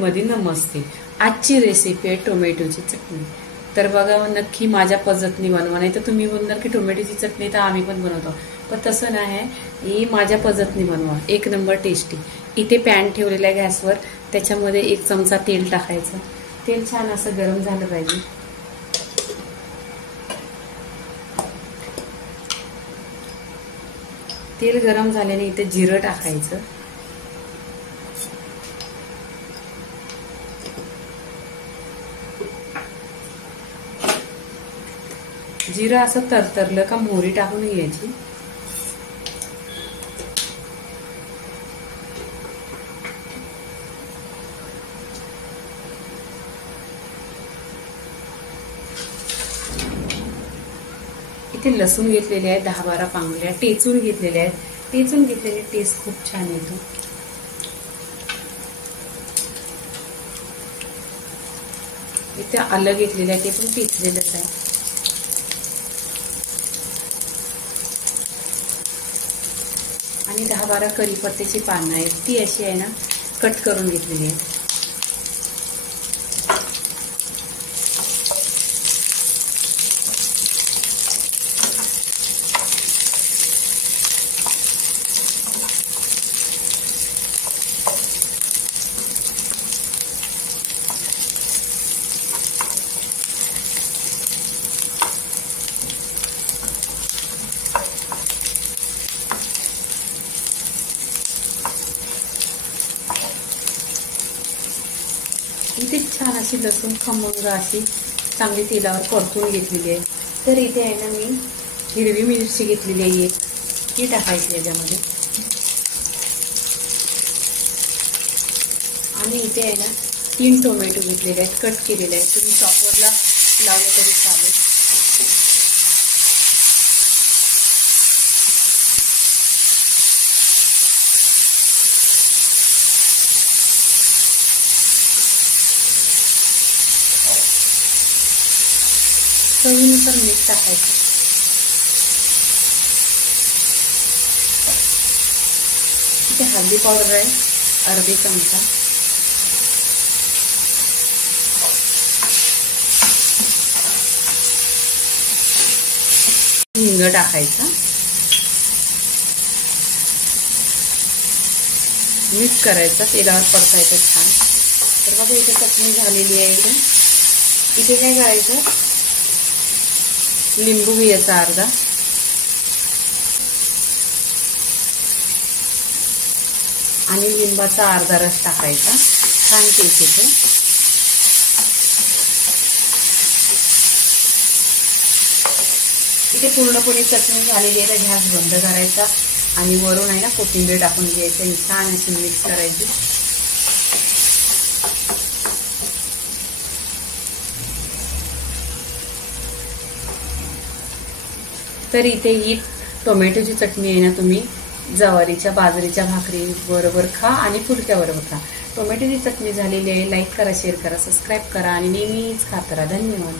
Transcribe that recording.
मध्ये नमस्ते. आजची रेसिपी आहे टोमॅटोची चटणी. तर बघा, नक्की माझ्या पद्धतीने बनवा. नाही तर तुम्ही बोलणार की टोमॅटोची चटणी तर आम्ही पण बनवतो, पण तसं नाही. ही माझ्या पद्धतीने बनवा, एक नंबर टेस्टी. इथे पॅन ठेवलेला आहे गॅसवर, त्याच्यामध्ये 1 चमचा तेल टाकायचं. तेल छान असं गरम झालं पाहिजे. तेल गरम झाल्याने इथे जिरं टाकायचं. जिरं असं तरतरलं का मोहरी टाकून घ्यायची. इथे लसूण घेतलेले आहे 10-12 पांगल्या, टेचून घेतलेले आहेत. टेचून घेतलेले टेस्ट खूप छान येतो. इथे आलं घेतलेलं आहे, ते पण टेचलेलंच आहे. आणि 10-12 कढीपत्त्याची पानं आहेत, ती अशी आहे ना कट करून घेतलेली आहे. इथे छान अशी लसूण खमंग अशी चांगली तेलावर परतून घेतलेली आहे. तर इथे आहे ना मी हिरवी मिरची घेतलेली आहे, ती टाकायची याच्यामध्ये. आणि इथे आहे ना 3 टोमॅटो घेतलेले आहेत, कट केलेले आहेत. तुम्ही चॉपरला लावलं तरी चालेल. चवीनुसार मीठ टाकायचं. इथे हळदी पावडर आहे अर्धी चमचा. हिंग टाकायचा. मिक्स करायचं, तेलावर परतायचं छान. तर बघा इथे चटणी झालेली आहे. इथे काय करायचं, लिंबू घ्यायचा अर्धा. आणि लिंबाचा अर्धा रस टाकायचा, छान टेस्ट येते. इथे पूर्णपणे चटणी झालेली आहे. गॅस बंद करायचा आणि वरून आहे ना कोथिंबीर टाकून घ्यायची आणि छान अशी मिक्स करायची. तर इथे ही टोमॅटोची चटणी आहे ना, तुम्ही ज्वारीच्या बाजरीच्या भाकरी बरोबर खा आणि फुलक्या बरोबर खा. टोमॅटोची चटणी झालेली आहे. लाईक करा, शेअर करा, सबस्क्राईब करा आणि नेहमीच खात राहा. धन्यवाद.